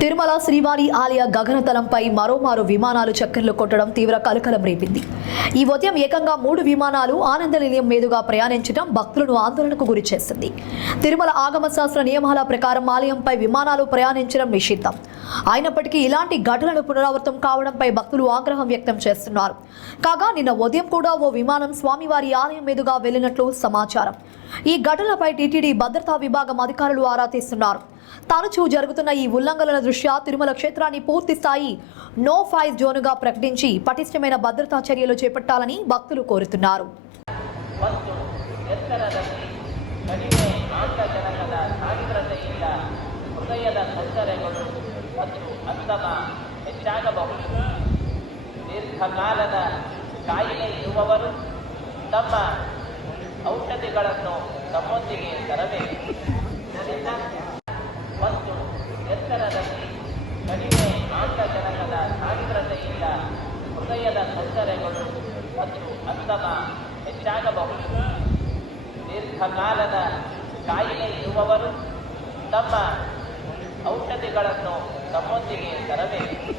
తిరుమల శ్రీవారి ఆలయ గగనతలంపై మరోమారు విమానాలు చక్కర్లు కొట్టడం తీవ్ర కలకలం రేపింది. ఈ ఉదయం ఏకంగా 3 విమానాలు ఆనంద నిలయం మీదుగా ప్రయాణించడం భక్తులను ఆందోళనకు గురిచేసింది. తిరుమల ఆగమ శాస్త్ర నియమాల ప్రకారం ఆలయంపై విమానాలు ప్రయాణించడం నిషిద్ధం. అయినప్పటికీ ఇలాంటి ఘటనలు పునరావృతం కావడంపై భక్తులు ఆగ్రహం వ్యక్తం చేస్తున్నారు. కాగా నిన్న ఉదయం కూడా ఓ విమానం స్వామివారి ఆలయం మీదుగా వెళ్లినట్లు సమాచారం. ఈ ఘటనపై టీటీడీ భద్రతా విభాగం అధికారులు ఆరా తీస్తున్నారు. తరచూ జరుగుతున్న ఈ ఉల్లంఘనల దృష్ట్యా తిరుమల క్షేత్రాన్ని పూర్తి స్థాయి నో ఫై జోన్గా ప్రకటించి పటిష్టమైన భద్రతా చర్యలు చేపట్టాలని భక్తులు కోరుతున్నారు. ದೀರ್ಘಕಾಲದ ಕಾಯಿಲೆ ಇರುವವರು ತಮ್ಮ ಔಷಧಿಗಳನ್ನು ತಮ್ಮೊಂದಿಗೆ ತರಬೇಕು. ಮತ್ತು ಎತ್ತರದಲ್ಲಿ ಕಡಿಮೆ ಆಮ್ಲಜನಕದ ಸಾಂದ್ರತೆಯಿಂದ ಹೃದಯದ ತೊಂದರೆಗಳು ಮತ್ತು ಅಂತಮ ಹೆಚ್ಚಾಗಬಹುದು. ದೀರ್ಘಕಾಲದ ಕಾಯಿಲೆ ಇರುವವರು ತಮ್ಮ ಔಷಧಿಗಳನ್ನು ತಮ್ಮೊಂದಿಗೆ ತರಬೇಕು.